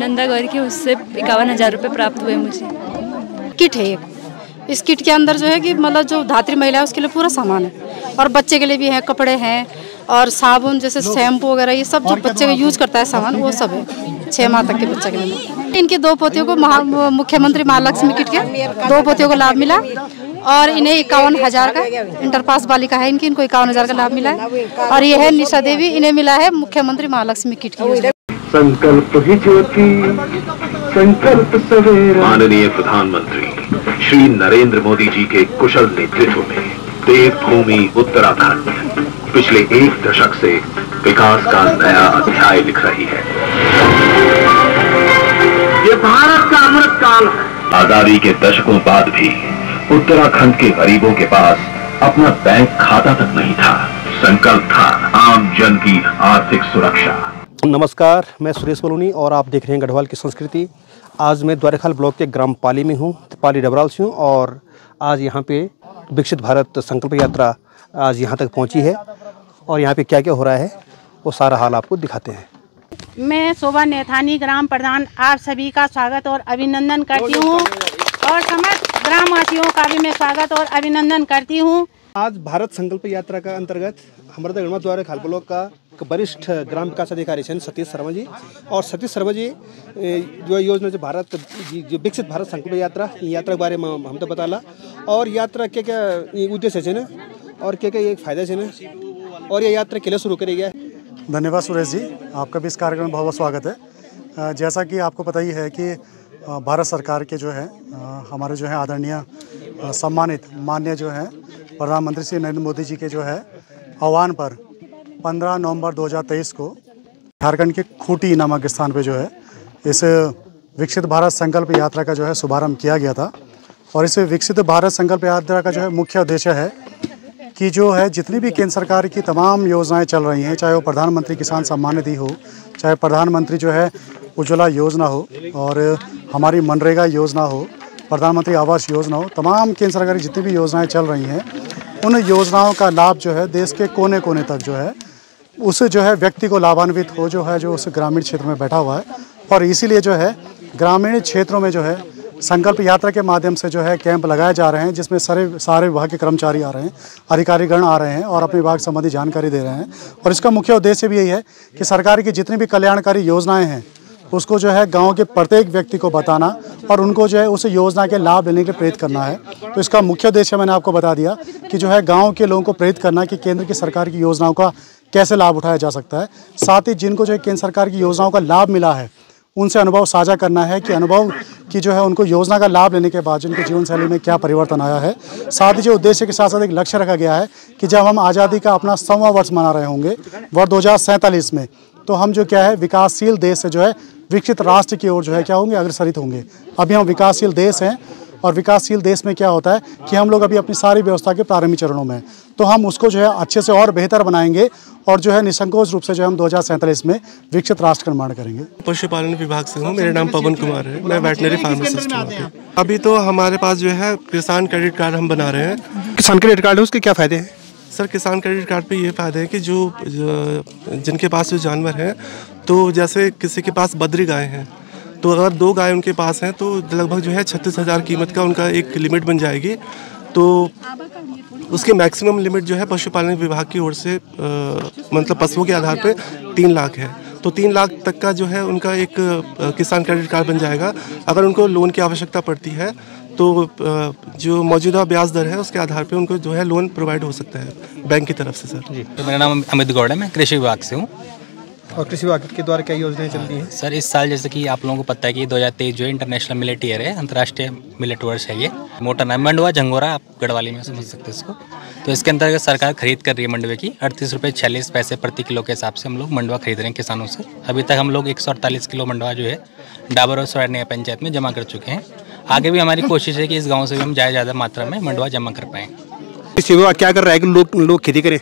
नंदा गौरी के उससे 51,000 रुपये प्राप्त हुए मुझे। किट है एक, इस किट के अंदर जो है कि मतलब जो धात्री महिला है उसके लिए पूरा सामान है, और बच्चे के लिए भी है, कपड़े हैं और साबुन जैसे शैम्पू वगैरह, ये सब जो बच्चे का यूज करता है सामान वो सब है 6 माह तक के बच्चे के लिए। इनकी 2 पोतियों को मुख्यमंत्री महालक्ष्मी किट के 2 पोतियों को लाभ मिला, और इन्हें 51,000 का इंटर पास बालिका है इनको 51,000 का लाभ मिला है। और ये है निशा देवी, इन्हें मिला है मुख्यमंत्री महालक्ष्मी किट की। संकल्प ही ज्योति, संकल्प सवेरा। माननीय प्रधानमंत्री श्री नरेंद्र मोदी जी के कुशल नेतृत्व में देवभूमि उत्तराखंड पिछले 1 दशक से विकास का नया अध्याय लिख रही है। ये भारत का अमृत काल है। आजादी के दशकों बाद भी उत्तराखंड के गरीबों के पास अपना बैंक खाता तक नहीं था। संकल्प था आम जन की आर्थिक सुरक्षा। नमस्कार, मैं सुरेश बलूनी और आप देख रहे हैं गढ़वाल की संस्कृति। आज मैं द्वारखाल ब्लॉक के ग्राम पाली में हूँ, पाली डबराल से हूँ, और आज यहाँ पे विकसित भारत संकल्प यात्रा आज यहाँ तक पहुँची है, और यहाँ पे क्या क्या हो रहा है वो सारा हाल आपको दिखाते हैं। मैं शोभा नेथानी ग्राम प्रधान आप सभी का स्वागत और अभिनंदन करती हूँ, और समस्त ग्रामवासियों का भी मैं स्वागत और अभिनंदन करती हूँ। आज भारत संकल्प यात्रा का अंतर्गत हमारे द्वारखाल ब्लॉक का वरिष्ठ ग्राम विकास अधिकारी हैं सतीश शर्मा जी, और सतीश शर्मा जी जो योजना जो भारत जो विकसित भारत संकल्प यात्रा के बारे में हम तो बताला, और यात्रा क्या क्या उद्देश्य है ना, और क्या क्या फायदा है ना, और ये यात्रा के लिए शुरू करी गया। धन्यवाद सुरेश जी, आपका भी इस कार्यक्रम में बहुत बहुत स्वागत है। जैसा कि आपको पता ही है कि भारत सरकार के जो है हमारे जो है आदरणीय सम्मानित माननीय जो है प्रधानमंत्री श्री नरेंद्र मोदी जी के जो है आह्वान पर 15 नवंबर 2023 को झारखंड के खूंटी नामक स्थान पे जो है इस विकसित भारत संकल्प यात्रा का जो है शुभारंभ किया गया था। और इस विकसित भारत संकल्प यात्रा का जो है मुख्य उद्देश्य है कि जो है जितनी भी केंद्र सरकार की तमाम योजनाएं चल रही हैं, चाहे वो प्रधानमंत्री किसान सम्मान निधि हो, चाहे प्रधानमंत्री जो है उज्ज्वला योजना हो, और हमारी मनरेगा योजना हो, प्रधानमंत्री आवास योजना हो, तमाम केंद्र सरकार की जितनी भी योजनाएं चल रही हैं, उन योजनाओं का लाभ जो है देश के कोने कोने तक जो है उस जो है व्यक्ति को लाभान्वित हो, जो है जो उस ग्रामीण क्षेत्र में बैठा हुआ है। और इसीलिए जो है ग्रामीण क्षेत्रों में जो है संकल्प यात्रा के माध्यम से जो है कैंप लगाए जा रहे हैं, जिसमें सारे विभाग के कर्मचारी आ रहे हैं, अधिकारीगण आ रहे हैं और अपने विभाग संबंधी जानकारी दे रहे हैं। और इसका मुख्य उद्देश्य भी यही है कि सरकार की जितनी भी कल्याणकारी योजनाएं हैं उसको जो है गांव के प्रत्येक व्यक्ति को बताना और उनको जो है उस योजना के लाभ लेने के लिए प्रेरित करना है। तो इसका मुख्य उद्देश्य मैंने आपको बता दिया कि जो है गांव के लोगों को प्रेरित करना कि केंद्र की सरकार की योजनाओं का कैसे लाभ उठाया जा सकता है। साथ ही जिनको जो है केंद्र सरकार की योजनाओं का लाभ मिला है उनसे अनुभव साझा करना है कि अनुभव की जो है उनको योजना का लाभ लेने के बाद उनके जीवन शैली में क्या परिवर्तन आया है। साथ ही जो उद्देश्य के साथ साथ एक लक्ष्य रखा गया है कि जब हम आज़ादी का अपना 100वां वर्ष मना रहे होंगे वर्ष 2047 में, तो हम जो क्या है विकासशील देश से जो है विकसित राष्ट्र की ओर जो है क्या होंगे, अग्रसरित होंगे। अभी हम विकासशील देश हैं, और विकासशील देश में क्या होता है कि हम लोग अभी अपनी सारी व्यवस्था के प्रारंभिक चरणों में, तो हम उसको जो है अच्छे से और बेहतर बनाएंगे, और जो है निसंकोच रूप से जो हम 2047 में विकसित राष्ट्र का निर्माण करेंगे। पशुपालन विभाग से हूँ, मेरा नाम पवन कुमार है, मैं वेटनरी फार्मासिस्ट हूँ। अभी तो हमारे पास जो है किसान क्रेडिट कार्ड हम बना रहे हैं। किसान क्रेडिट कार्ड है, उसके क्या फ़ायदे हैं? सर, किसान क्रेडिट कार्ड पे ये फ़ायदा है कि जो जिनके पास जो जानवर हैं, तो जैसे किसी के पास बद्री गाय हैं, तो अगर 2 गाय उनके पास हैं तो लगभग जो है 36,000 कीमत का उनका एक लिमिट बन जाएगी। तो उसकी मैक्सिमम लिमिट जो है पशुपालन विभाग की ओर से मतलब पशुओं के आधार पे 3 लाख है। तो 3 लाख तक का जो है उनका एक किसान क्रेडिट कार्ड बन जाएगा। अगर उनको लोन की आवश्यकता पड़ती है तो जो मौजूदा ब्याज दर है उसके आधार पे उनको जो है लोन प्रोवाइड हो सकता है बैंक की तरफ से। सर जी, तो मेरा नाम अमित गौड़ है, मैं कृषि विभाग से हूँ। और कृषि विभाग के द्वारा क्या योजनाएं चल रही हैं? सर, इस साल जैसे कि आप लोगों को पता है कि 2023 जो है इंटरनेशनल मिलेट ईयर है, अंतर्राष्ट्रीय मिलेट वर्ष है। ये मोटा नाम मंडवा झंगोरा, आप गढ़वाली में समझ सकते हैं इसको। तो इसके अंतर्गत सरकार खरीद कर रही है मंडवे की 38.46 रुपये प्रति किलो के हिसाब से हम लोग मंडवा खरीद रहे हैं किसानों से। अभी तक हम लोग 148 किलो मंडवा जो है डाबर और सोरनिया पंचायत में जमा कर चुके हैं। आगे भी हमारी कोशिश है कि इस गाँव से भी हम ज़्यादा मात्रा में मंडवा जमा कर पाएँ। कृषि विभाग क्या कर रहा है कि लोग खेती करें?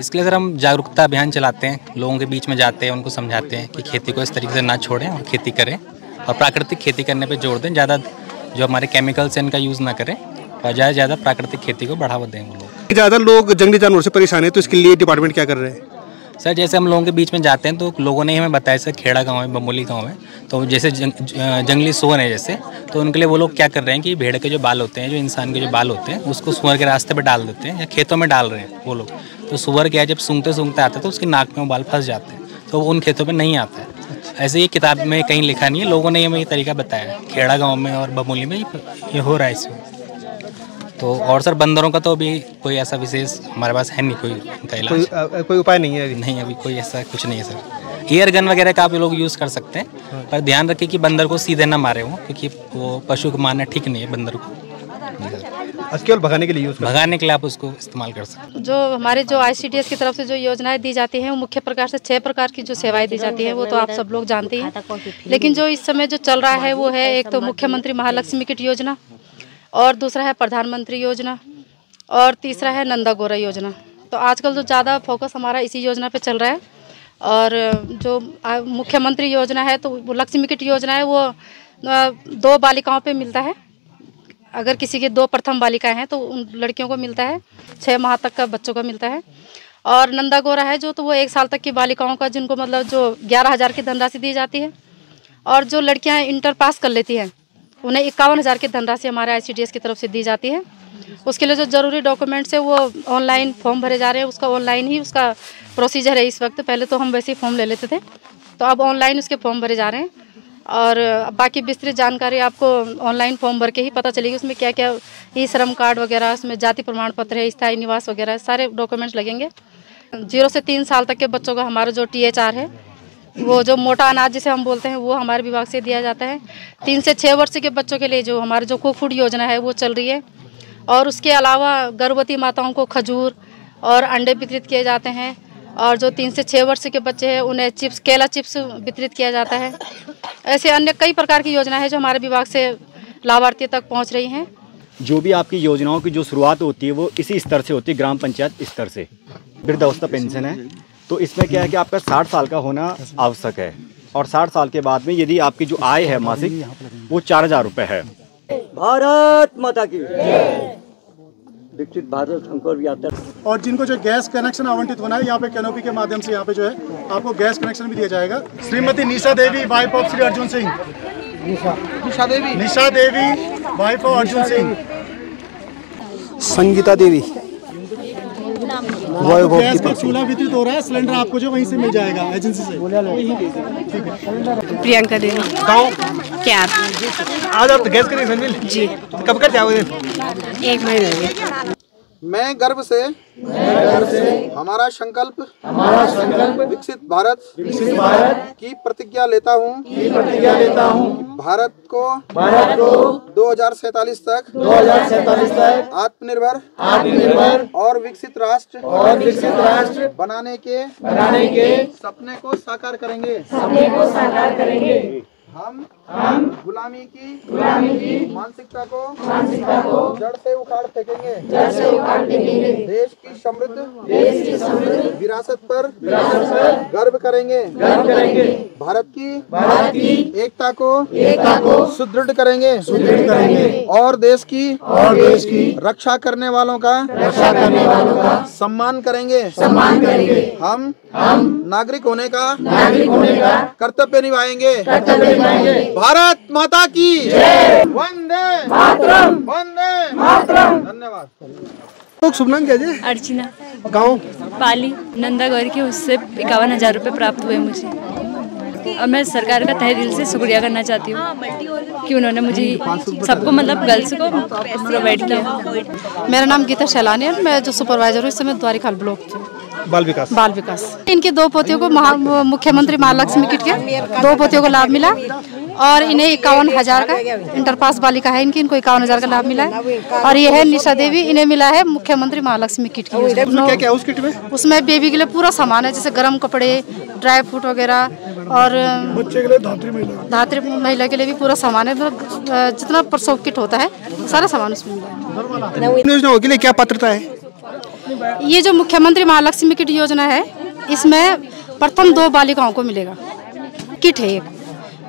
इसके लिए सर हम जागरूकता अभियान चलाते हैं, लोगों के बीच में जाते हैं, उनको समझाते हैं कि खेती को इस तरीके से ना छोड़ें और खेती करें, और प्राकृतिक खेती करने पे जोर दें। ज़्यादा जो हमारे केमिकल्स हैं इनका यूज़ ना करें, और ज़्यादा प्राकृतिक खेती को बढ़ावा दें वो लोग। ज़्यादा लोग जंगली जानवर से परेशान है, तो इसके लिए डिपार्टमेंट क्या कर रहे हैं? सर जैसे हम लोगों के बीच में जाते हैं तो लोगों ने हमें बताया, सर खेड़ा गांव है, बमोली गांव है, तो जैसे जंगली सुअर है जैसे, तो उनके लिए वो लोग क्या कर रहे हैं कि भेड़ के जो बाल होते हैं, जो इंसान के जो बाल होते हैं, उसको सुअर के रास्ते पे डाल देते हैं या खेतों में डाल रहे हैं वो लोग। तो सुअर क्या है, जब सूंघते सूंघते आता है तो उसकी नाक में वो बाल फंस जाते हैं, तो उन खेतों पर नहीं आता है। ऐसे ये किताब में कहीं लिखा नहीं है, लोगों ने हमें ये तरीका बताया। खेड़ा गाँव में और बमोली में ये हो रहा है इसमें। तो और सर बंदरों का तो अभी कोई ऐसा विशेष हमारे पास है नहीं कोई उनका इलाज, कोई उपाय नहीं है अभी? नहीं, अभी कोई ऐसा कुछ नहीं है सर। एयर गन वगैरह का आप लोग यूज़ कर सकते हैं, पर ध्यान रखिए कि बंदर को सीधे ना मारे वो, क्योंकि वो पशु को मारना ठीक नहीं है बंदर को। केवल भगाने के लिए यूज़, भगाने के लिए आप उसको इस्तेमाल कर सकते हैं। जो हमारे जो ICDS की तरफ से जो योजनाएं दी जाती हैं वो मुख्य प्रकार से 6 प्रकार की जो सेवाएं दी जाती हैं वो तो आप सब लोग जानते हैं। लेकिन जो इस समय जो चल रहा है वो है, एक तो मुख्यमंत्री महालक्ष्मी किट योजना, और दूसरा है प्रधानमंत्री योजना, और तीसरा है नंदा गौरा योजना। तो आजकल जो ज़्यादा फोकस हमारा इसी योजना पे चल रहा है। और जो मुख्यमंत्री योजना है तो वो लक्ष्मी किट योजना है, वो 2 बालिकाओं पे मिलता है। अगर किसी के 2 प्रथम बालिकाएं हैं तो उन लड़कियों को मिलता है, 6 माह तक का बच्चों को मिलता है। और नंदा गौरा है जो, तो वो 1 साल तक की बालिकाओं का, जिनको मतलब जो 11,000 की धनराशि दी जाती है। और जो लड़कियाँ इंटर पास कर लेती हैं उन्हें 51,000 की धनराशि हमारे ICDS की तरफ से दी जाती है। उसके लिए जो ज़रूरी डॉक्यूमेंट्स है वो ऑनलाइन फॉर्म भरे जा रहे हैं, उसका ऑनलाइन ही उसका प्रोसीजर है इस वक्त। पहले तो हम वैसे ही फॉर्म ले लेते थे, तो अब ऑनलाइन उसके फॉर्म भरे जा रहे हैं। और बाकी विस्तृत जानकारी आपको ऑनलाइन फॉर्म भर के ही पता चलेगी, उसमें क्या क्या ई श्रम कार्ड वगैरह, उसमें जाति प्रमाण पत्र है, स्थायी निवास वगैरह सारे डॉक्यूमेंट्स लगेंगे। 0 से 3 साल तक के बच्चों का हमारा जो THR है, वो जो मोटा अनाज जिसे हम बोलते हैं, वो हमारे विभाग से दिया जाता है। 3 से 6 वर्ष के बच्चों के लिए जो हमारे जो कुक फूड योजना है वो चल रही है। और उसके अलावा गर्भवती माताओं को खजूर और अंडे वितरित किए जाते हैं। और जो 3 से 6 वर्ष के बच्चे हैं उन्हें चिप्स, केला चिप्स वितरित किया जाता है। ऐसे अन्य कई प्रकार की योजना है जो हमारे विभाग से लाभार्थियों तक पहुँच रही हैं। जो भी आपकी योजनाओं की जो शुरुआत होती है वो इसी स्तर से होती है, ग्राम पंचायत स्तर से। वृद्धावस्था पेंशन है, तो इसमें क्या है कि आपका 60 साल का होना आवश्यक है। और 60 साल के बाद में यदि आपकी जो आय है मासिक वो 4,000 रुपये है। भारत माता की विकसित भारत संकल्प यात्रा। और जिनको जो गैस कनेक्शन आवंटित होना है, यहाँ पे कैनोपी के माध्यम से यहाँ पे जो है आपको गैस कनेक्शन भी दिया जाएगा। Shrimati Nisha Devi, wife of Shri Arjun Singh. Nisha Devi wife of Arjun Singh. Sangeeta Devi, gas का चूल्हा वितरित हो रहा है, सिलेंडर आपको जो वहीं से मिल जाएगा एजेंसी से। प्रियंका देवी, गाँव क्या आज आप गैस कनेक्शन मिल जी, तो कब कर जाओगे? 1 महीने। मैं गर्व से हमारा संकल्प विकसित भारत की प्रतिज्ञा लेता हूँ भारत को 2047 तक आत्मनिर्भर और विकसित राष्ट्र बनाने के सपने को साकार करेंगे। हम गुलामी की मानसिकता को जड़ से उखाड़ फेंकेंगे। देश की समृद्ध विरासत पर गर्व करेंगे। भारत की एकता को सुदृढ़ करेंगे और देश की रक्षा करने वालों का सम्मान करेंगे। हम नागरिक होने का कर्तव्य निभाएंगे। भारत माता की वंदे मातरम, वंदे मातरम। धन्यवाद। शुभ नाम क्या है? अर्चना, गाँव पाली, नंदा गौर की, उससे 51,000 रुपये प्राप्त हुए मुझे। और मैं सरकार का तहे दिल से शुक्रिया करना चाहती हूँ कि उन्होंने मुझे सबको, मतलब गर्ल्स को प्रोवाइड किया। मेरा नाम गीता शैलानी है, मैं जो सुपरवाइजर हूँ इस समय द्वारिखाल ब्लॉक बाल विकास। इनकी 2 पोतियों को मुख्यमंत्री महालक्ष्मी किट के 2 पोतियों को लाभ मिला। और इन्हें 51,000 का इंटर पास बालिका है इनको 51,000 का लाभ मिला है। और ये है निशा देवी, इन्हें मिला है मुख्यमंत्री महालक्ष्मी किट की। उसमें क्या उस किट में? उसमें बेबी के लिए पूरा सामान है, जैसे गर्म कपड़े, ड्राई फ्रूट वगैरह, और बच्चे के लिए धात्री महिला के लिए भी पूरा सामान है। मतलब जितना प्रसव किट होता है सारा सामान उसमें मिला है। योजना के लिए क्या पात्रता है? ये जो मुख्यमंत्री महालक्ष्मी किट योजना है, इसमें प्रथम 2 बालिकाओं को मिलेगा। किट है एक,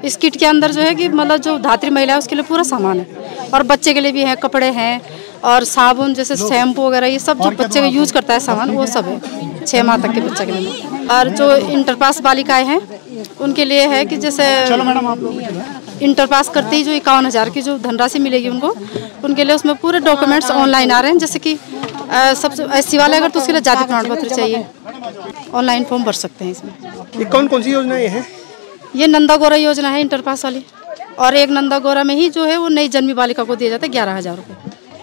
इस किट के अंदर जो है कि मतलब जो धात्री महिला है उसके लिए पूरा सामान है। और बच्चे के लिए भी है, कपड़े हैं और साबुन, जैसे शैम्पू वगैरह, ये सब जो बच्चे का यूज करता है सामान वो सब है 6 माह तक के बच्चे के लिए। और जो इंटर पास बालिकाएं हैं उनके लिए है कि जैसे इंटर पास करते ही जो 51,000 की जो धनराशि मिलेगी उनको, उनके लिए उसमें पूरे डॉक्यूमेंट्स ऑनलाइन आ रहे हैं। जैसे कि सबसे SC वाले अगर तो उसके लिए जाति प्रमाण पत्र चाहिए, ऑनलाइन फॉर्म भर सकते हैं इसमें। ये कौन कौन सी योजनाएं हैं? ये नंदा गौरा योजना है इंटर पास वाली, और एक नंदा गौरा में ही जो है वो नई जन्मी बालिका को दिया जाता है 11,000 रुपये।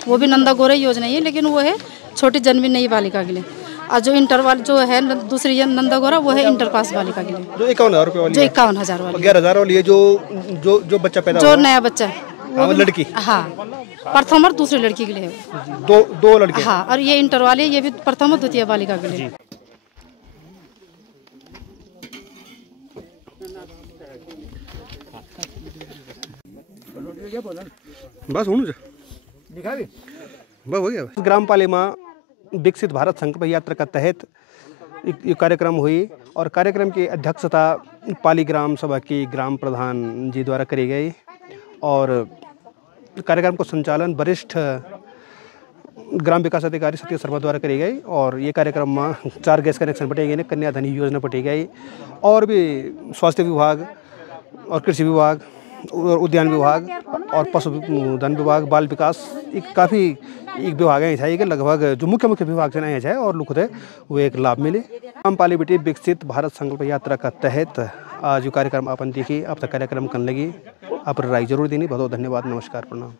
वो भी नंदा गौरा योजना ही है, लेकिन वो है छोटी जन्मी नई बालिका के लिए। और जो इंटर वाली जो है दूसरी नंदा गौरा, वो है इंटर पास बालिका के लिए, जो 51,000 रुपये वाली, जो 51,000 वाली, 11,000 वाली है, जो बच्चा पैदा जो नया बच्चा है, लड़की, हाँ, प्रथम और दूसरी लड़की के लिए है, दो लड़के, हाँ। और ये इंटर वाली, ये भी प्रथम और द्वितीय बालिका के लिए। बस हो गया। ग्रामपालिका विकसित भारत संकल्प यात्रा का तहत ये कार्यक्रम हुई, और कार्यक्रम की अध्यक्षता पाली ग्राम सभा की ग्राम प्रधान जी द्वारा करी गई, और कार्यक्रम को संचालन वरिष्ठ ग्राम विकास अधिकारी सतीश शर्मा द्वारा करी गई। और ये कार्यक्रम में 4 गैस कनेक्शन बटे गए, कन्या धन योजना बटी गई, और भी स्वास्थ्य विभाग और कृषि विभाग और उद्यान विभाग और पशुधन विभाग, बाल विकास, काफ़ी एक विभाग है कि लगभग जो मुख्य विभाग से नहीं है और लुक है वो एक लाभ मिले। ग्रामपाली बेटी विकसित भारत संकल्प यात्रा का तहत आज जो कार्यक्रम अपन देखिए, अब तक कार्यक्रम करने लगी आप राय जरूर देनी। बहुत बहुत धन्यवाद, नमस्कार, प्रणाम।